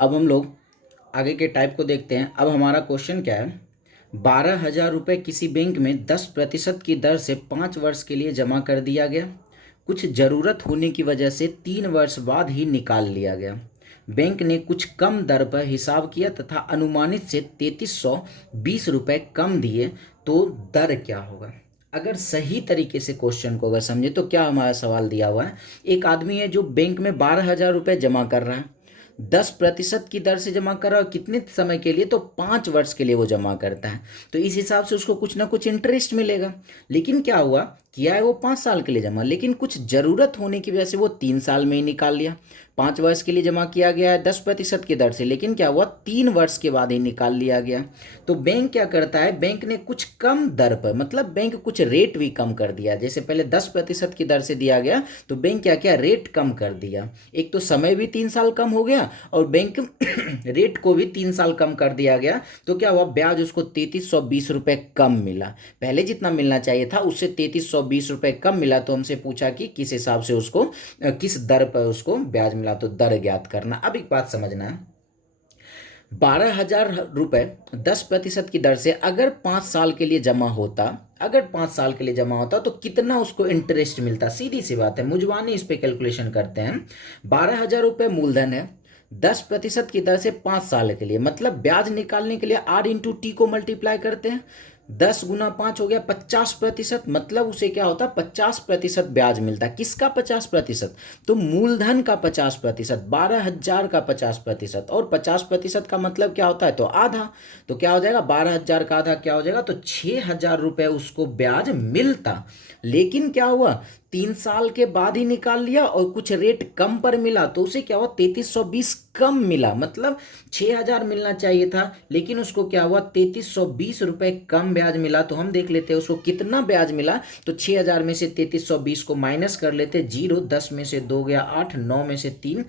अब हम लोग आगे के टाइप को देखते हैं। अब हमारा क्वेश्चन क्या है, 12,000 रुपये किसी बैंक में 10% की दर से 5 वर्ष के लिए जमा कर दिया गया। कुछ ज़रूरत होने की वजह से 3 वर्ष बाद ही निकाल लिया गया। बैंक ने कुछ कम दर पर हिसाब किया तथा अनुमानित से 3320 रुपये कम दिए, तो दर क्या होगा। अगर सही तरीके से क्वेश्चन को अगर समझे तो क्या हमारा सवाल दिया हुआ है, एक आदमी है जो बैंक में 12,000 रुपये जमा कर रहा है, 10% की दर से जमा कर रहा है, कितने समय के लिए, तो 5 वर्ष के लिए वो जमा करता है। तो इस हिसाब से उसको कुछ ना कुछ इंटरेस्ट मिलेगा। लेकिन क्या हुआ, किया है वो 5 साल के लिए जमा, लेकिन कुछ ज़रूरत होने की वजह से वो 3 साल में ही निकाल लिया। 5 वर्ष के लिए जमा किया गया है 10% की दर से, लेकिन क्या हुआ, 3 वर्ष के बाद ही निकाल लिया गया। तो बैंक क्या करता है, बैंक ने कुछ कम दर पर, मतलब बैंक कुछ रेट भी कम कर दिया। जैसे पहले 10% की दर से दिया गया, तो बैंक क्या किया, रेट कम कर दिया। एक तो समय भी 3 साल कम हो गया और बैंक रेट को भी 3 साल कम कर दिया गया। तो क्या हुआ, ब्याज उसको 3320 रुपये कम मिला। पहले जितना मिलना चाहिए था उससे 3320 रुपये कम मिला। तो हमसे पूछा कि किस हिसाब से उसको, किस दर पर उसको ब्याज मिला, तो दर ज्ञात करना। अब एक बात समझना है, 12,000 रुपये 10% की दर से अगर 5 साल के लिए जमा होता, अगर 5 साल के लिए जमा होता तो कितना उसको इंटरेस्ट मिलता। सीधी सी बात है, मुझवानी इस पे कैलकुलेशन करते हैं। 12,000 रुपये मूलधन है, 10% की दर से 5 साल के लिए, मतलब ब्याज निकालने के लिए R/T को मल्टीप्लाई करते हैं। 10 × 5 हो गया 50%, मतलब उसे क्या होता है, 50% ब्याज मिलता है। किसका 50%, तो मूलधन का 50%, 12,000 का 50%। और 50% का मतलब क्या होता है, तो आधा। तो क्या हो जाएगा, 12,000 का आधा क्या हो जाएगा, तो 6,000 रुपये उसको ब्याज मिलता। लेकिन क्या हुआ, 3 साल के बाद ही निकाल लिया और कुछ रेट कम पर मिला, तो उसे क्या हुआ, 3320 कम मिला। मतलब 6,000 मिलना चाहिए था, लेकिन उसको क्या हुआ, 3320 रुपये कम ब्याज मिला। तो हम देख लेते हैं उसको कितना ब्याज मिला। तो 6,000 में से 3320 को माइनस कर लेते, 0, 10 में से 2 गया 8, 9 में से 3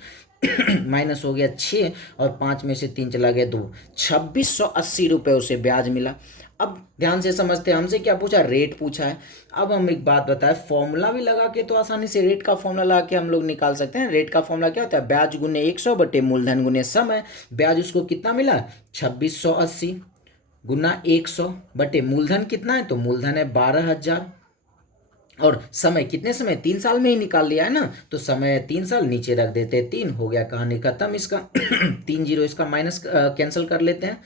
माइनस हो गया 6, और 5 में से 3 चला गया 2, 2680 रुपये उसे ब्याज मिला। अब ध्यान से समझते हैं, हमसे क्या पूछा, रेट पूछा है। अब हम एक बात बताएं, फॉर्मूला भी लगा के तो आसानी से रेट का फॉर्मूला लगा के हम लोग निकाल सकते हैं। रेट का फॉर्मूला क्या होता है, ब्याज गुने 100 बटे मूलधन गुने समय। ब्याज उसको कितना मिला, 2680 गुना 100 बटे मूलधन कितना है, तो मूलधन है 12,000, और समय कितने समय, 3 साल में ही निकाल लिया है ना, तो समय 3 साल, नीचे रख देते 3, हो गया कहानी खत्म इसका। 3 जीरो इसका माइनस कैंसिल कर लेते हैं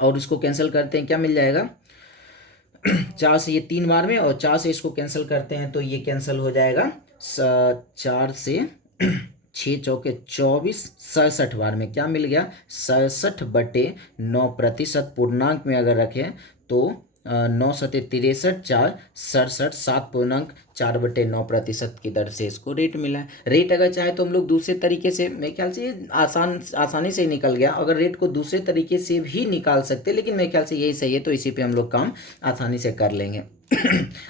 और इसको कैंसिल करते हैं, क्या मिल जाएगा, 4 से ये 3 बार में, और 4 से इसको कैंसिल करते हैं तो ये कैंसिल हो जाएगा 4 से 6 चौके 24, 67 बार में क्या मिल गया, 67/9%। पूर्णांक में अगर रखें तो 9 सते 63, 4 67, 7.4/9% की दर से इसको रेट मिला है। रेट अगर चाहे तो हम लोग दूसरे तरीके से, मेरे ख्याल से ये आसानी से निकल गया। अगर रेट को दूसरे तरीके से भी निकाल सकते, लेकिन मेरे ख्याल से यही सही है, तो इसी पे हम लोग काम आसानी से कर लेंगे।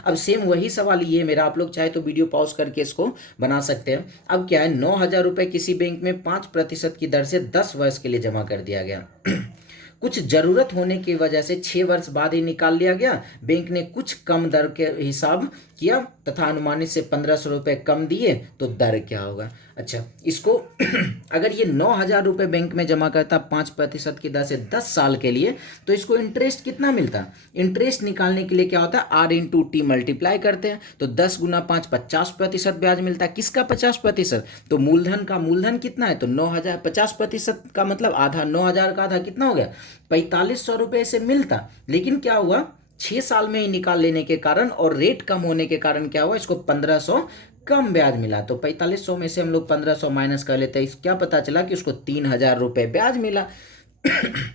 अब सेम वही सवाल ये मेरा, आप लोग चाहे तो वीडियो पॉज करके इसको बना सकते हैं। अब क्या है, 9,000 रुपये किसी बैंक में 5% की दर से 10 वर्ष के लिए जमा कर दिया गया। कुछ ज़रूरत होने की वजह से 6 वर्ष बाद ही निकाल लिया गया। बैंक ने कुछ कम दर के हिसाब किया तथा अनुमानित से 1,500 रुपये कम दिए, तो दर क्या होगा। अच्छा, इसको अगर ये 9,000 रुपये बैंक में जमा करता 5% की दर से 10 साल के लिए, तो इसको इंटरेस्ट कितना मिलता। इंटरेस्ट निकालने के लिए क्या होता है, R/T मल्टीप्लाई करते हैं, तो 10 × 5 50% ब्याज मिलता है। किसका 50%, तो मूलधन का। मूलधन कितना है, तो 9,000, 50% का मतलब आधा, 9,000 का आधा कितना हो गया, 4,500 रुपये से मिलता। लेकिन क्या हुआ, 6 साल में ही निकाल लेने के कारण और रेट कम होने के कारण क्या हुआ, इसको 1,500 कम ब्याज मिला। तो 4,500 में से हम लोग 1,500 माइनस कर लेते हैं, क्या पता चला कि उसको 3,000 रुपये ब्याज मिला।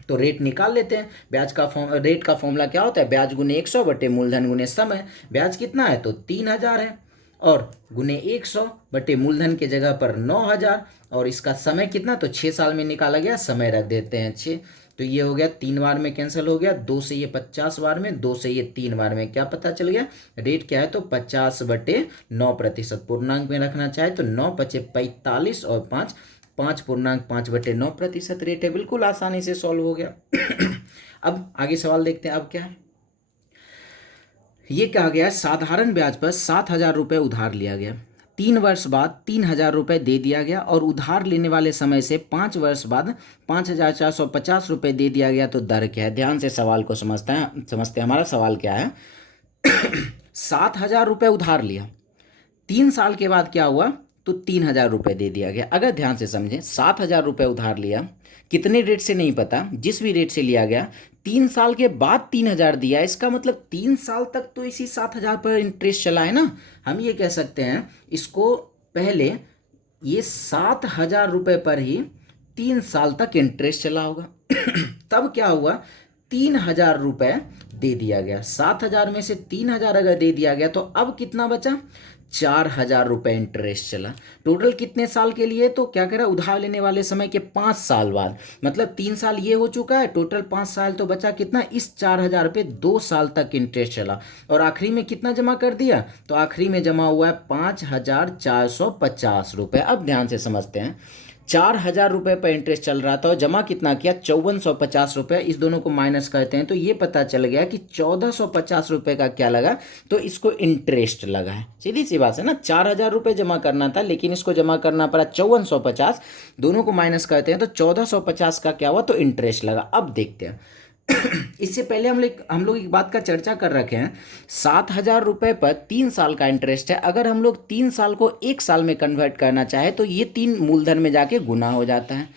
तो रेट निकाल लेते हैं। ब्याज का रेट का फॉर्मूला क्या होता है, ब्याज गुने 100 बटे मूलधन गुने समय। ब्याज कितना है, तो 3,000 है, और गुने 100 बटे मूलधन के जगह पर 9,000, और इसका समय कितना, तो 6 साल में निकाला गया, समय रख देते हैं 6। तो ये हो गया 3 बार में कैंसिल हो गया, 2 से ये 50 बार में, 2 से ये 3 बार में, क्या पता चल गया, रेट क्या है, तो 50/9%। पूर्णांक में रखना चाहे तो 9 × 5 = 45 और 5 5/9% रेट है। बिल्कुल आसानी से सॉल्व हो गया। अब आगे सवाल देखते हैं। अब क्या है, ये कहा गया है, साधारण ब्याज पर 7,000 रुपये उधार लिया गया। 3 वर्ष बाद 3,000 रुपये दे दिया गया और उधार लेने वाले समय से 5 वर्ष बाद 5,450 रुपये दे दिया गया, तो दर क्या है? ध्यान से सवाल को समझते हैं। हमारा सवाल क्या है? 7,000 रुपये उधार लिया, 3 साल के बाद क्या हुआ? तो 3,000 रुपये दे दिया गया। अगर ध्यान से समझें, 7,000 रुपये उधार लिया, कितने रेट से नहीं पता, जिस भी रेट से लिया गया, 3 साल के बाद 3,000 दिया, इसका मतलब 3 साल तक तो इसी 7,000 पर इंटरेस्ट चला है ना। हम ये कह सकते हैं इसको, पहले ये 7,000 रुपये पर ही 3 साल तक इंटरेस्ट चला होगा। तब क्या हुआ? 3,000 रुपये दे दिया गया, 7,000 में से 3,000 अगर दे दिया गया, तो अब कितना बचा? 4,000 रुपये इंटरेस्ट चला। टोटल कितने साल के लिए? तो क्या करा, उधार लेने वाले समय के 5 साल बाद, मतलब 3 साल ये हो चुका है, टोटल 5 साल, तो बचा कितना? इस 4,000 पे 2 साल तक इंटरेस्ट चला। और आखिरी में कितना जमा कर दिया? तो आखिरी में जमा हुआ है 5,450 रुपये। अब ध्यान से समझते हैं, 4,000 रुपये पर इंटरेस्ट चल रहा था और जमा कितना किया? 5,450 रुपये। इस दोनों को माइनस करते हैं तो ये पता चल गया कि 1,450 रुपये का क्या लगा? तो इसको इंटरेस्ट लगा है। सीधी सी बात है ना, 4,000 रुपये जमा करना था लेकिन इसको जमा करना पड़ा 5,450। दोनों को माइनस करते हैं तो 1,450 का क्या हुआ? तो इंटरेस्ट लगा। अब देखते हैं। इससे पहले हम लोग एक बात का चर्चा कर रखे हैं, 7,000 रुपये पर 3 साल का इंटरेस्ट है। अगर हम लोग 3 साल को 1 साल में कन्वर्ट करना चाहे तो ये 3 मूलधन में जाके गुना हो जाता है।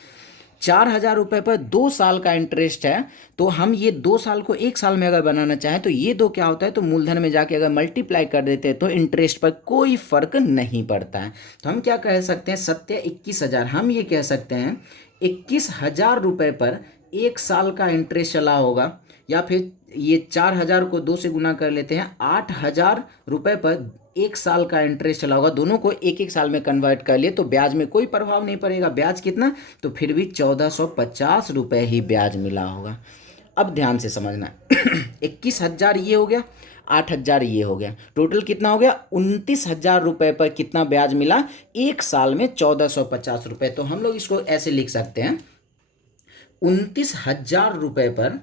4,000 रुपये पर 2 साल का इंटरेस्ट है, तो हम ये 2 साल को 1 साल में अगर बनाना चाहें तो ये दो क्या होता है? तो मूलधन में जाके अगर मल्टीप्लाई कर देते हैं तो इंटरेस्ट पर कोई फर्क नहीं पड़ता है। तो हम क्या कह सकते हैं? 21,000, हम ये कह सकते हैं 21,000 रुपये पर 1 साल का इंटरेस्ट चला होगा। या फिर ये 4,000 को 2 से गुना कर लेते हैं, 8,000 रुपये पर 1 साल का इंटरेस्ट चला होगा। दोनों को एक एक साल में कन्वर्ट कर लिए तो ब्याज में कोई प्रभाव नहीं पड़ेगा। ब्याज कितना? तो फिर भी 1,450 रुपये ही ब्याज मिला होगा। अब ध्यान से समझना, 21,000 ये हो गया, 8,000 ये हो गया, टोटल कितना हो गया? 29,000 रुपये पर कितना ब्याज मिला? 1 साल में 1,450 रुपये। तो हम लोग इसको ऐसे लिख सकते हैं, 29,000 रुपये पर,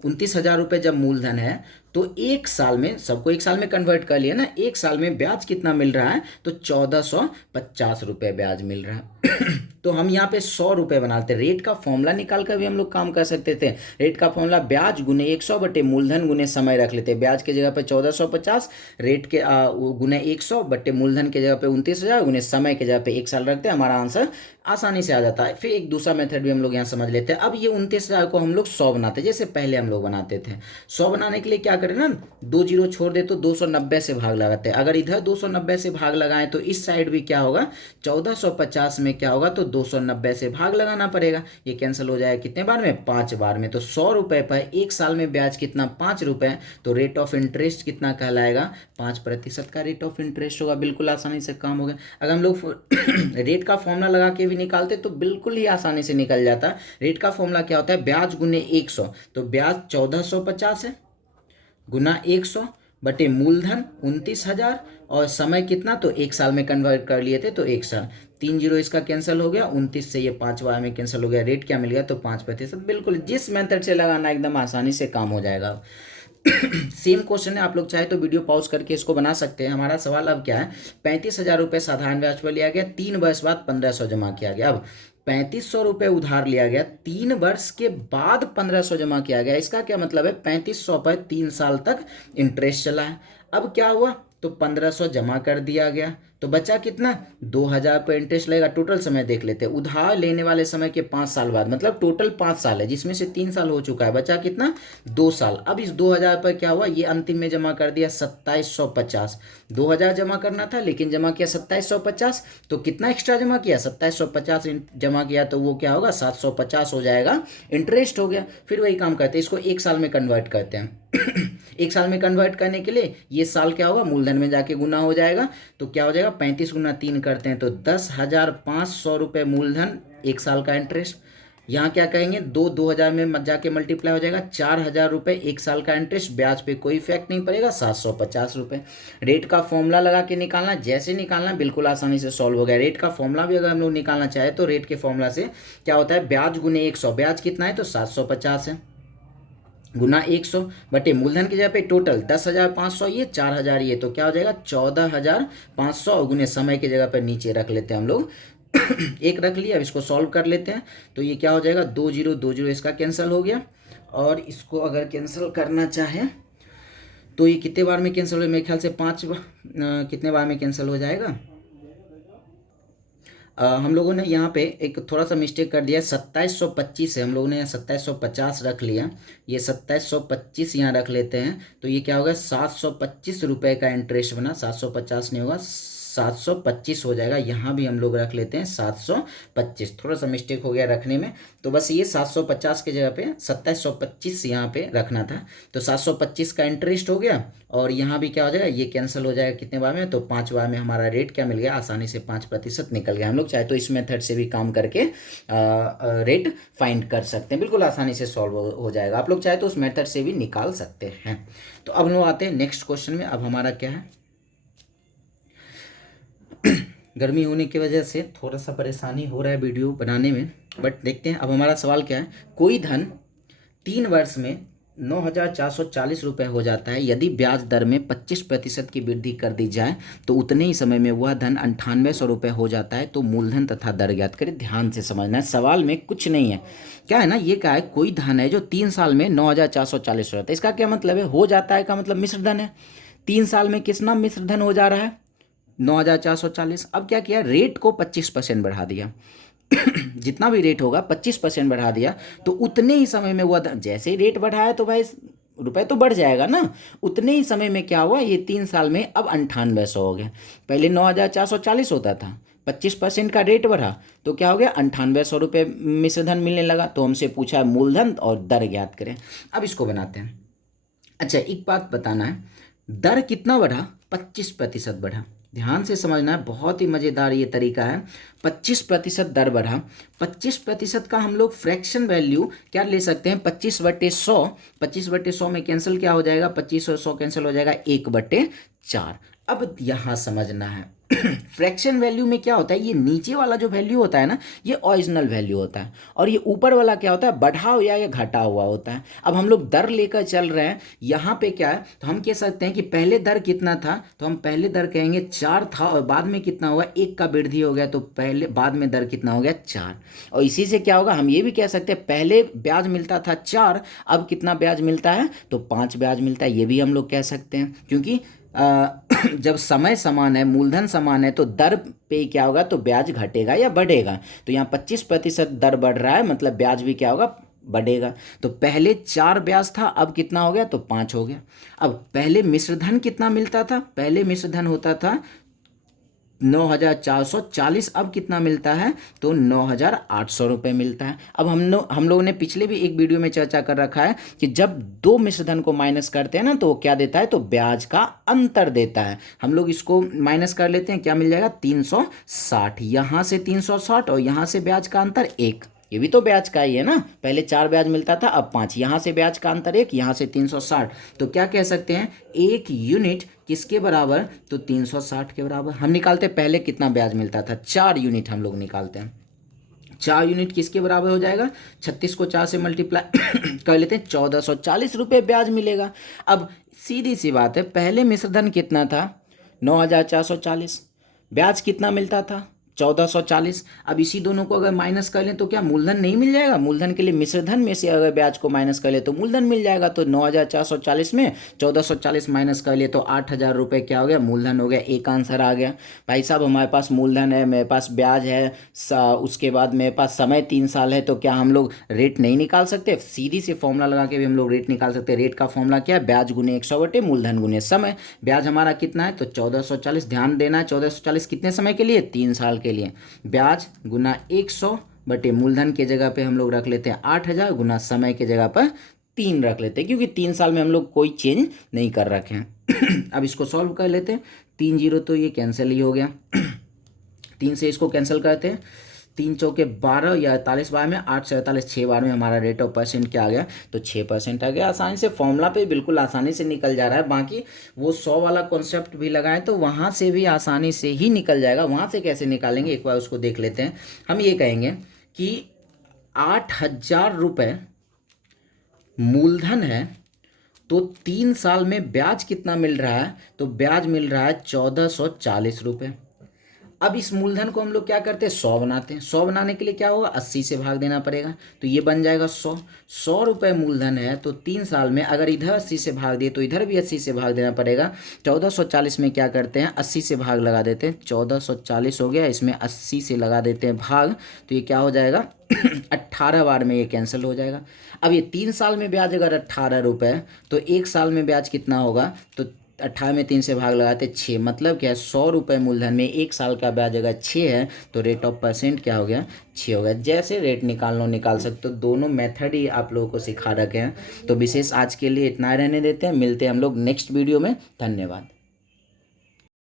29,000 रुपये जब मूलधन है तो 1 साल में, सबको 1 साल में कन्वर्ट कर लिया ना, 1 साल में ब्याज कितना मिल रहा है? तो 1,450 रुपये ब्याज मिल रहा है। तो हम यहाँ पे 100 रुपये बनाते, रेट का फॉर्मूला निकाल कर भी हम लोग काम कर सकते थे। रेट का फॉर्मूला ब्याज गुने 100 बटे मूलधन गुने समय रख लेते। ब्याज की जगह पे 1,450, रेट के गुने 100 बटे मूलधन की जगह पे 29,000 गुने समय की जगह पे 1 साल रखते हैं, हमारा आंसर आसानी से आ जाता है। फिर एक दूसरा मेथड भी हम लोग यहाँ समझ लेते हैं। अब ये 29,000 को हम लोग 100 बनाते हैं, जैसे पहले हम लोग बनाते थे। 100 बनाने के लिए क्या करें ना, 2 जीरो छोड़ दे तो 290 से भाग लगाते हैं। अगर इधर 290 से भाग लगाएं तो इस साइड भी क्या होगा? 1,450 में क्या होगा? तो 290 से भाग लगाना पड़ेगा। ये कैंसिल हो जाएगा कितने बार में? 5 बार में। तो 100 रुपये पर 1 साल में ब्याज कितना? 5 रुपये। तो रेट ऑफ इंटरेस्ट कितना कहलाएगा? 5% का रेट ऑफ इंटरेस्ट होगा। बिल्कुल आसानी से काम हो गया। अगर हम लोग रेट का फॉर्मूला लगा के भी निकालते तो बिल्कुल ही आसानी से निकल जाता। रेट का फॉर्मूला क्या होता है? ब्याज गुने 100, तो ब्याज 1,450 है, गुना 100 बटे मूलधन 29,000 और समय कितना? तो 1 साल में कन्वर्ट कर लिए थे तो 1 साल। 3 जीरो इसका कैंसिल हो गया, 29 से ये 5 बार में कैंसिल हो गया। रेट क्या मिल गया? तो 5%। बिल्कुल जिस मेथड से लगाना एकदम आसानी से काम हो जाएगा। सेम क्वेश्चन है, आप लोग चाहे तो वीडियो पॉज करके इसको बना सकते हैं। हमारा सवाल अब क्या है? 35,000 रुपये साधारण ब्याज पर लिया गया, 3 वर्ष बाद 1,500 जमा किया गया। अब 3,500 रुपये उधार लिया गया, 3 वर्ष के बाद 1,500 जमा किया गया। इसका क्या मतलब है? 3,500 पर 3 साल तक इंटरेस्ट चला है। अब क्या हुआ? तो 1,500 जमा कर दिया गया, तो बचा कितना? 2,000 पर इंटरेस्ट लगेगा। टोटल समय देख लेते हैं, उधार लेने वाले समय के 5 साल बाद, मतलब टोटल 5 साल है जिसमें से 3 साल हो चुका है, बचा कितना? 2 साल। अब इस 2,000 पर क्या हुआ? ये अंतिम में जमा कर दिया 2,750। 2,000 जमा करना था लेकिन जमा किया 2,750, तो कितना एक्स्ट्रा जमा किया? 2,750 जमा किया, तो वो क्या होगा? 750 हो जाएगा, इंटरेस्ट हो गया। फिर वही काम करते हैं, इसको 1 साल में कन्वर्ट करते हैं। 1 साल में कन्वर्ट करने के लिए ये साल क्या होगा? मूलधन में जाके गुना हो जाएगा, तो क्या हो जाएगा? 35 गुना 3 करते हैं तो 10,500 रुपये मूलधन, 1 साल का इंटरेस्ट। यहाँ क्या कहेंगे? 2,000 में जाके मल्टीप्लाई हो जाएगा, 4,000 रुपये 1 साल का इंटरेस्ट, ब्याज पे कोई इफेक्ट नहीं पड़ेगा, 750 रुपये। रेट का फॉर्मूला लगा के निकालना, जैसे निकालना बिल्कुल आसानी से सॉल्व हो गया। रेट का फॉर्मूला भी अगर हम लोग निकालना चाहे तो रेट के फॉर्मूला से क्या होता है? ब्याज गुने 100, ब्याज कितना है? तो 750 है, गुना 100 बटे मूलधन की जगह पे टोटल 10,500, ये 4,000, ये तो क्या हो जाएगा 14,500, और गुने समय की जगह पर नीचे रख लेते हैं हम लोग एक रख लिया। अब इसको सॉल्व कर लेते हैं तो ये क्या हो जाएगा 2 0 इसका कैंसिल हो गया। और इसको अगर कैंसिल करना चाहे तो ये कितने बार में कैंसिल हो, मेरे ख्याल से 5 कितने बार में कैंसिल हो जाएगा। हम लोगों ने यहाँ पे एक थोड़ा सा मिस्टेक कर दिया, 2725 है, हम लोगों ने यहाँ 2750 रख लिया, ये 2725 यहाँ रख लेते हैं तो ये क्या होगा 725 रुपये का इंटरेस्ट बना। 750 नहीं होगा, 725 हो जाएगा। यहाँ भी हम लोग रख लेते हैं 725, थोड़ा सा मिस्टेक हो गया रखने में, तो बस ये 750 की जगह पे 2725 यहाँ पे रखना था। तो 725 का इंटरेस्ट हो गया, और यहाँ भी क्या हो जाएगा, ये कैंसिल हो जाएगा कितने बार में, तो 5 बार में हमारा रेट क्या मिल गया, आसानी से 5% निकल गया। हम लोग चाहे तो इस मेथड से भी काम करके रेट फाइंड कर सकते हैं, बिल्कुल आसानी से सॉल्व हो जाएगा। आप लोग चाहे तो उस मेथड से भी निकाल सकते हैं। तो अब हम लोग आते हैं नेक्स्ट क्वेश्चन में। अब हमारा क्या है, गर्मी होने की वजह से थोड़ा सा परेशानी हो रहा है वीडियो बनाने में, बट देखते हैं। अब हमारा सवाल क्या है, कोई धन 3 वर्ष में 9,440 रुपये हो जाता है, यदि ब्याज दर में 25% की वृद्धि कर दी जाए तो उतने ही समय में वह धन 9800 रुपये हो जाता है, तो मूलधन तथा दर ज्ञात करें। ध्यान से समझना है, सवाल में कुछ नहीं है, क्या है ना, ये क्या है, कोई धन है जो 3 साल में 9,440 हो जाता है। इसका क्या मतलब है, हो जाता है का मतलब मिश्र धन है। 3 साल में कितना मिश्र धन हो जा रहा है, 9,440। अब क्या किया, रेट को 25% बढ़ा दिया जितना भी रेट होगा 25% बढ़ा दिया, तो उतने ही समय में हुआ, जैसे ही रेट बढ़ाया तो भाई रुपए तो बढ़ जाएगा ना। उतने ही समय में क्या हुआ, ये 3 साल में अब 9800 हो गया। पहले 9,440 होता था, 25% का रेट बढ़ा तो क्या हो गया 9800 रुपये मिश्रधन मिलने लगा। तो हमसे पूछा है मूलधन और दर ज्ञात करें। अब इसको बनाते हैं। अच्छा, एक बात बताना है, दर कितना बढ़ा, 25% बढ़ा। ध्यान से समझना है, बहुत ही मज़ेदार ये तरीका है। 25% दर बढ़ा, 25% का हम लोग फ्रैक्शन वैल्यू क्या ले सकते हैं, 25/100। 25/100 में कैंसिल क्या हो जाएगा, 25 और 100 कैंसिल हो जाएगा, 1/4। अब यहाँ समझना है फ्रैक्शन वैल्यू में क्या होता है, ये नीचे वाला जो वैल्यू होता है ना, ये ओरिजिनल वैल्यू होता है, और ये ऊपर वाला क्या होता है, बढ़ा हुआ या घटा हुआ होता है। अब हम लोग दर लेकर चल रहे हैं, यहाँ पे क्या है, तो हम कह सकते हैं कि पहले दर कितना था, तो हम पहले दर कहेंगे 4 था, और बाद में कितना हुआ, 1 का वृद्धि हो गया, तो पहले बाद में दर कितना हो गया 4। और इसी से क्या होगा, हम ये भी कह सकते हैं पहले ब्याज मिलता था 4, अब कितना ब्याज मिलता है, तो 5 ब्याज मिलता है। ये भी हम लोग कह सकते हैं, क्योंकि जब समय समान है, मूलधन समान है, तो दर पे क्या होगा, तो ब्याज घटेगा या बढ़ेगा। तो यहाँ 25% दर बढ़ रहा है, मतलब ब्याज भी क्या होगा, बढ़ेगा। तो पहले 4 ब्याज था, अब कितना हो गया, तो 5 हो गया। अब पहले मिश्रधन कितना मिलता था, पहले मिश्रधन होता था 9,440, अब कितना मिलता है, तो 9,800 रुपये मिलता है। अब हम लोगों ने पिछले भी एक वीडियो में चर्चा कर रखा है कि जब दो मिश्रधन को माइनस करते हैं ना, तो वो क्या देता है, तो ब्याज का अंतर देता है। हम लोग इसको माइनस कर लेते हैं, क्या मिल जाएगा 360, यहाँ से 360 और यहाँ से ब्याज का अंतर 1, ये भी तो ब्याज का ही है ना, पहले 4 ब्याज मिलता था, अब 5, यहाँ से ब्याज का अंतर 1, यहाँ से 360। तो क्या कह सकते हैं, 1 यूनिट किसके बराबर, तो 360 के बराबर। हम निकालते हैं पहले कितना ब्याज मिलता था, 4 यूनिट हम लोग निकालते हैं। 4 यूनिट किसके बराबर हो जाएगा, 36 को 4 से मल्टीप्लाई कर लेते हैं, 1,440 रुपये ब्याज मिलेगा। अब सीधी सी बात है, पहले मिश्रधन कितना था, 9,440, ब्याज कितना मिलता था, 1,440। अब इसी दोनों को अगर माइनस कर लें तो क्या मूलधन नहीं मिल जाएगा, मूलधन के लिए मिश्रधन में से अगर ब्याज को माइनस कर ले तो मूलधन मिल जाएगा। तो 9,440 में 1,440 माइनस कर लिए तो 8,000 रुपये क्या हो गया, मूलधन हो गया। एक आंसर आ गया। भाई साहब, हमारे पास मूलधन है, मेरे पास ब्याज है, उसके बाद मेरे पास समय 3 साल है, तो क्या हम लोग रेट नहीं निकाल सकते, सीधी से फॉर्मूला लगा के भी हम लोग रेट निकाल सकते हैं। रेट का फॉर्मूला क्या है, ब्याज गुने 100 बटे मूलधन गुने समय। ब्याज हमारा कितना है, तो 1,440, ध्यान देना है 1,440 कितने समय के लिए, 3 साल के लिए। ब्याज गुना 100 बटे मूलधन के जगह पे हम लोग रख लेते हैं 8,000, गुना समय के जगह पर 3 रख लेते हैं, क्योंकि 3 साल में हम लोग कोई चेंज नहीं कर रखे हैं। अब इसको सॉल्व कर लेते हैं। 3 0 तो ये कैंसिल ही हो गया 3 से इसको कैंसिल करते हैं, 3 चौके 12 या 48 बार में 8 से 48, 6 बार में हमारा रेट ऑफ परसेंट क्या आ गया, तो 6% आ गया। आसानी से फॉर्मूला पे बिल्कुल आसानी से निकल जा रहा है। बाकी वो 100 वाला कॉन्सेप्ट भी लगाएं तो वहाँ से भी आसानी से ही निकल जाएगा। वहाँ से कैसे निकालेंगे, एक बार उसको देख लेते हैं। हम ये कहेंगे कि 8,000 रुपये मूलधन है तो 3 साल में ब्याज कितना मिल रहा है, तो ब्याज मिल रहा है 1440 रुपये। अब इस मूलधन को हम लोग क्या करते हैं, 100 बनाते हैं। 100 बनाने के लिए क्या होगा, 80 से भाग देना पड़ेगा, तो ये बन जाएगा 100 रुपये मूलधन है तो 3 साल में अगर इधर 80 से भाग दिए तो इधर भी 80 से भाग देना पड़ेगा। 1440 में क्या करते हैं, 80 से भाग लगा देते हैं, 1440 हो गया, इसमें 80 से लगा देते हैं भाग, तो ये क्या हो जाएगा 18 बार में ये कैंसिल हो जाएगा। अब ये 3 साल में ब्याज अगर 18 रुपये, तो 1 साल में ब्याज कितना होगा, तो 18 में 3 से भाग लगाते 6, मतलब क्या है 100 रुपये मूलधन में 1 साल का ब्याज अगर 6 है तो रेट ऑफ परसेंट क्या हो गया, 6 हो गया। जैसे रेट निकालना निकाल सकते हो, दोनों मेथड ही आप लोगों को सिखा रखे हैं। तो विशेष आज के लिए इतना रहने देते हैं, मिलते हैं हम लोग नेक्स्ट वीडियो में। धन्यवाद।